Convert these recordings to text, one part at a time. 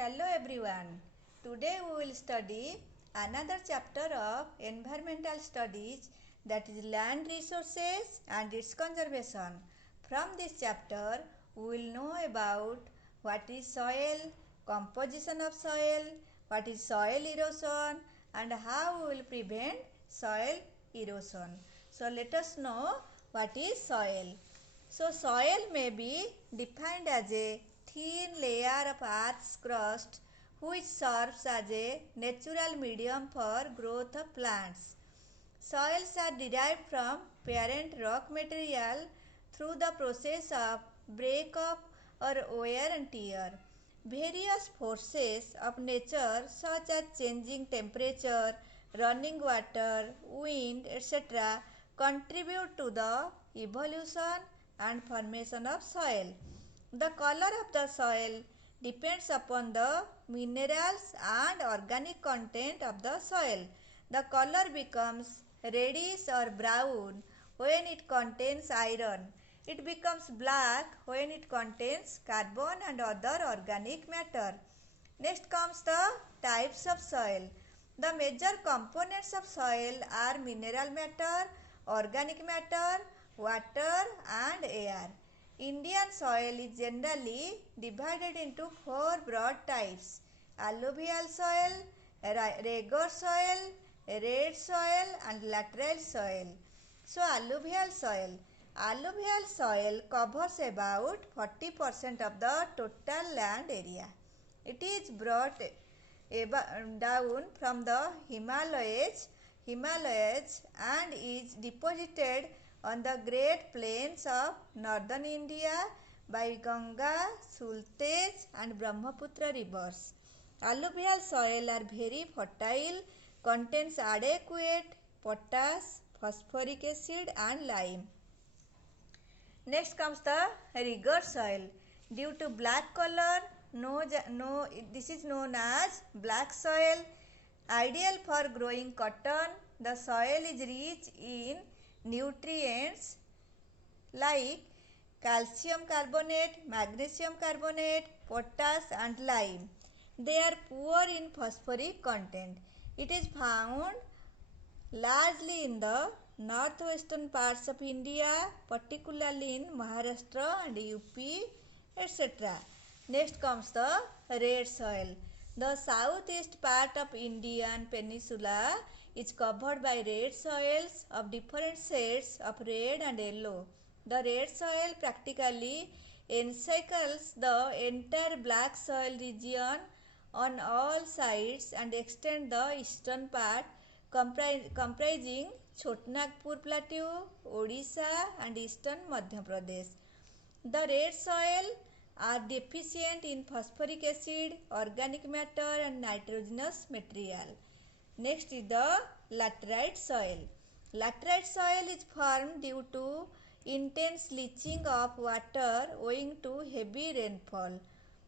Hello everyone. Today we will study another chapter of environmental studies, that is land resources and its conservation. From this chapter we will know about what is soil, composition of soil, what is soil erosion and how we will prevent soil erosion. So let us know what is soil. So soil may be defined as a thin layer of earth's crust which serves as a natural medium for growth of plants. Soils are derived from parent rock material through the process of break-up or wear and tear. Various forces of nature such as changing temperature, running water, wind, etc. contribute to the evolution and formation of soil. The color of the soil depends upon the minerals and organic content of the soil. The color becomes reddish or brown when it contains iron. It becomes black when it contains carbon and other organic matter. Next comes the types of soil. The major components of soil are mineral matter, organic matter, water and air. Indian soil is generally divided into four broad types: alluvial soil, regur soil, red soil and lateral soil. So alluvial soil. Alluvial soil covers about 40% of the total land area. It is brought down from the Himalayas and is deposited on the great plains of northern India by Ganga, Sultej and Brahmaputra rivers. Alluvial soil are very fertile, contains adequate potash, phosphoric acid and lime. Next comes the regur soil. Due to black color, this is known as black soil. Ideal for growing cotton, the soil is rich in nutrients like calcium carbonate, magnesium carbonate, potash and lime. They are poor in phosphoric content. It is found largely in the northwestern parts of India, particularly in Maharashtra and UP, etc. Next comes the red soil. The southeast part of Indian peninsula is covered by red soils of different shades of red and yellow. The red soil practically encircles the entire black soil region on all sides and extend the eastern part comprising Chotnagpur Plateau, Odisha and eastern Madhya Pradesh. The red soil are deficient in phosphoric acid, organic matter and nitrogenous material. Next is the laterite soil. Laterite soil is formed due to intense leaching of water owing to heavy rainfall.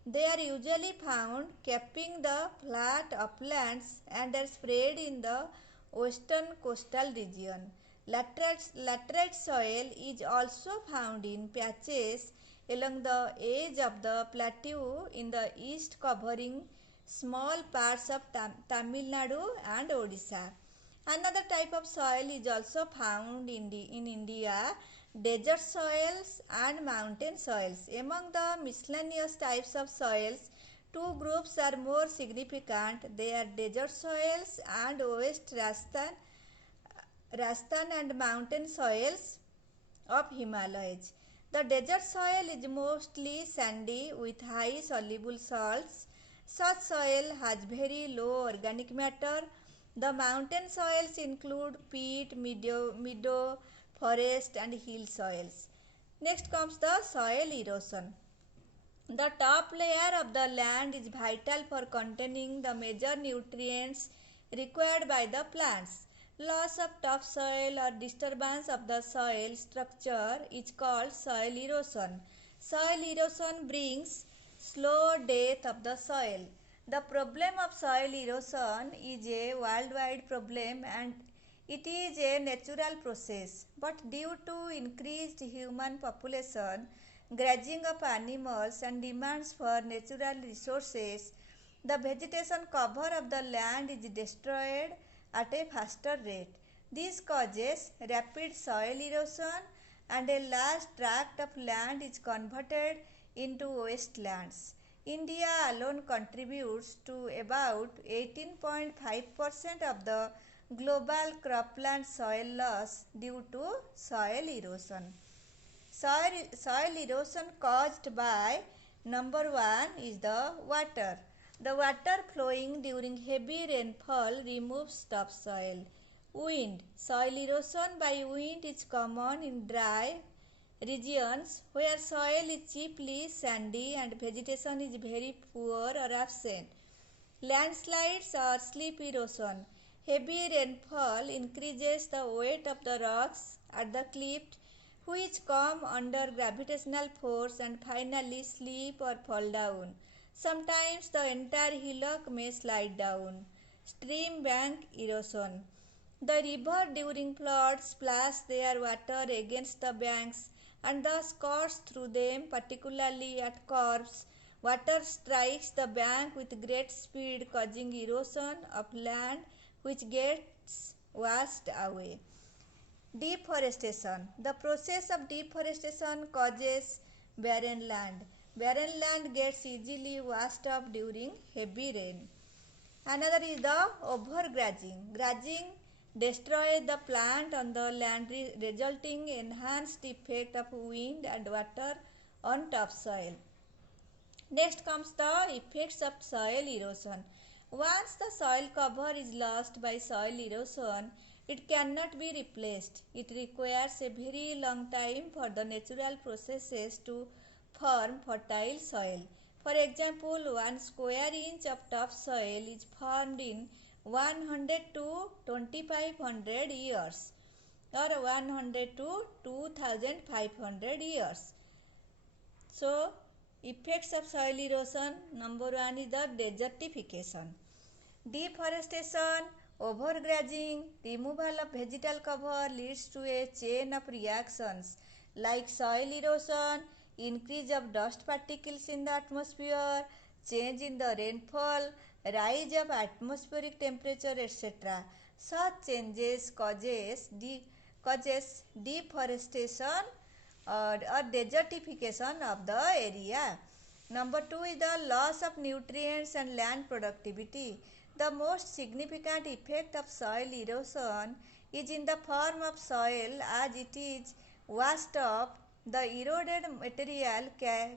They are usually found capping the flat uplands and are spread in the western coastal region. Laterite soil is also found in patches along the edge of the plateau in the east, covering small parts of Tamil Nadu and Odisha. Another type of soil is also found in India: desert soils and mountain soils. Among the miscellaneous types of soils, two groups are more significant. They are desert soils and West Rajasthan and mountain soils of Himalayas. The desert soil is mostly sandy with high soluble salts. Such soil has very low organic matter. The mountain soils include peat, meadow, forest and hill soils. Next comes the soil erosion. The top layer of the land is vital for containing the major nutrients required by the plants. Loss of topsoil or disturbance of the soil structure is called soil erosion. Soil erosion brings slow death of the soil. The problem of soil erosion is a worldwide problem and it is a natural process, but due to increased human population, grazing of animals and demands for natural resources, The vegetation cover of the land is destroyed at a faster rate. This causes rapid soil erosion and a large tract of land is converted into wastelands. India alone contributes to about 18.5% of the global cropland soil loss due to soil erosion. Soil erosion caused by number one is the water. The water flowing during heavy rainfall removes topsoil. Wind. Soil erosion by wind is common in dry regions where soil is chiefly sandy and vegetation is very poor or absent. Landslides or slip erosion. Heavy rainfall increases the weight of the rocks at the cliff which come under gravitational force and finally slip or fall down. Sometimes the entire hillock may slide down. Stream bank erosion. The river during floods splash their water against the banks and thus course through them, particularly at curves. Water strikes the bank with great speed, causing erosion of land which gets washed away. Deforestation. The process of deforestation causes barren land. Barren land gets easily washed off during heavy rain. Another is the overgrazing. Grazing destroys the plant on the land, resulting enhanced effect of wind and water on topsoil. Next comes the effects of soil erosion. Once the soil cover is lost by soil erosion, it cannot be replaced. It requires a very long time for the natural processes to form fertile soil. For example, 1 square inch of topsoil is formed in 100 to 2500 years or 100 to 2500 years. So, effects of soil erosion, number one is the desertification. Deforestation, overgrazing, removal of vegetal cover leads to a chain of reactions like soil erosion, increase of dust particles in the atmosphere, change in the rainfall, rise of atmospheric temperature, etc. Such changes causes deforestation or desertification of the area. Number two is the loss of nutrients and land productivity. The most significant effect of soil erosion is in the form of soil as it is washed off. The eroded material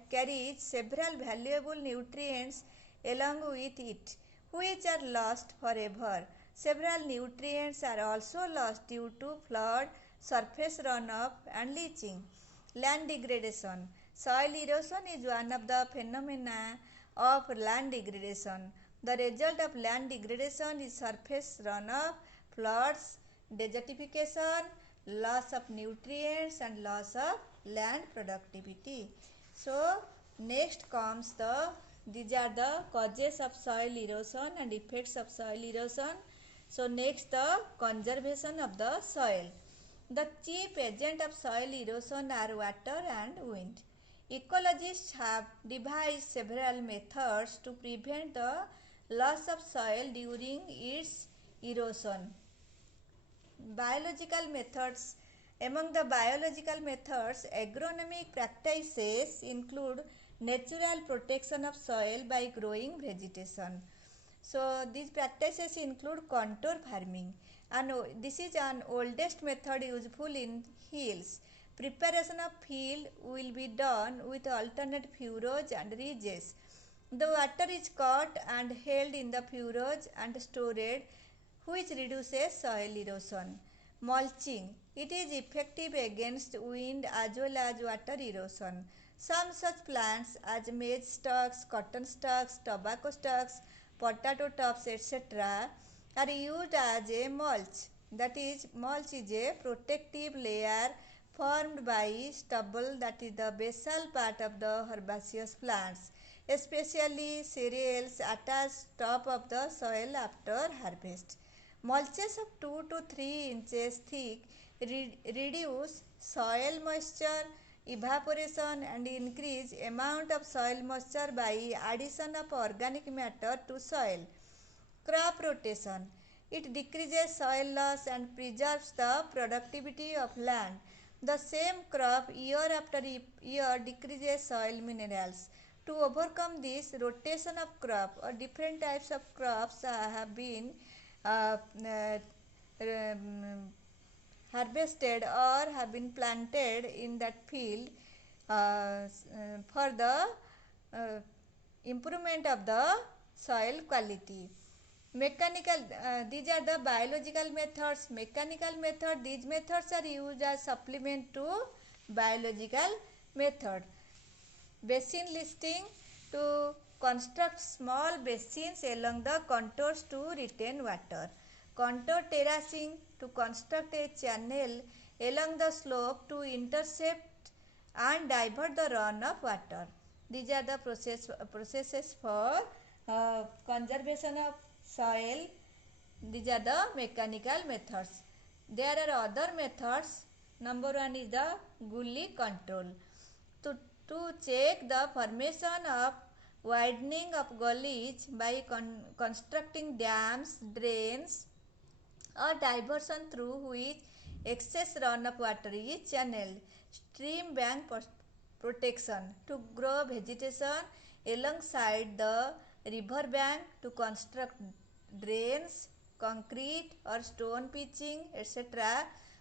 carries several valuable nutrients along with it, which are lost forever. Several nutrients are also lost due to flood, surface runoff, and leaching. Land degradation. Soil erosion is one of the phenomena of land degradation. The result of land degradation is surface runoff, floods, desertification, loss of nutrients and loss of land productivity. So next comes these are the causes of soil erosion and effects of soil erosion. So next the conservation of the soil. The chief agent of soil erosion are water and wind. Ecologists have devised several methods to prevent the loss of soil during its erosion. Biological methods. Among the biological methods, agronomic practices include natural protection of soil by growing vegetation. So these practices include contour farming, and this is an oldest method useful in hills. Preparation of field will be done with alternate furrows and ridges. The water is caught and held in the furrows and stored, which reduces soil erosion. Mulching. It is effective against wind as well as water erosion. Some such plants as maize stalks, cotton stalks, tobacco stalks, potato tops, etc. are used as a mulch. That is, mulch is a protective layer formed by stubble, that is the basal part of the herbaceous plants, especially cereals attached top of the soil after harvest. Mulches of 2 to 3 inches thick reduce soil moisture, evaporation and increase amount of soil moisture by addition of organic matter to soil. Crop rotation. It decreases soil loss and preserves the productivity of land. The same crop year after year decreases soil minerals. To overcome this rotation of crop or different types of crops have been uh, uh, um, harvested or have been planted in that field for the uh, improvement of the soil quality. Mechanical, these are the biological methods. Mechanical method, these methods are used as supplement to biological method. Basin listing, to construct small basins along the contours to retain water. Contour terracing, to construct a channel along the slope to intercept and divert the run of water. These are the processes for conservation of soil. These are the mechanical methods. There are other methods. Number one is the gully control. To check the formation of widening of gullies by constructing dams, drains, or diversion through which excess run of water is channeled. Stream bank protection, to grow vegetation alongside the river bank, to construct drains, concrete or stone pitching, etc.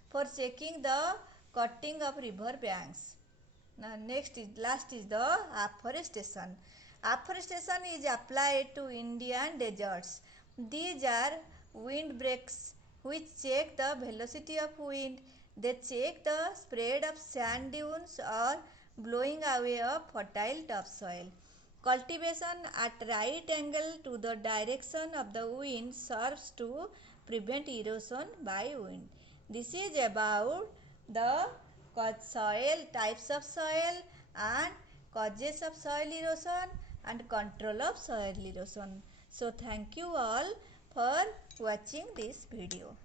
for checking the cutting of river banks. Now last is the afforestation. Afforestation is applied to Indian deserts. These are windbreaks which check the velocity of wind. They check the spread of sand dunes or blowing away of fertile topsoil. Cultivation at right angle to the direction of the wind serves to prevent erosion by wind. This is about the soil, types of soil and causes of soil erosion and control of soil erosion. So thank you all for watching this video.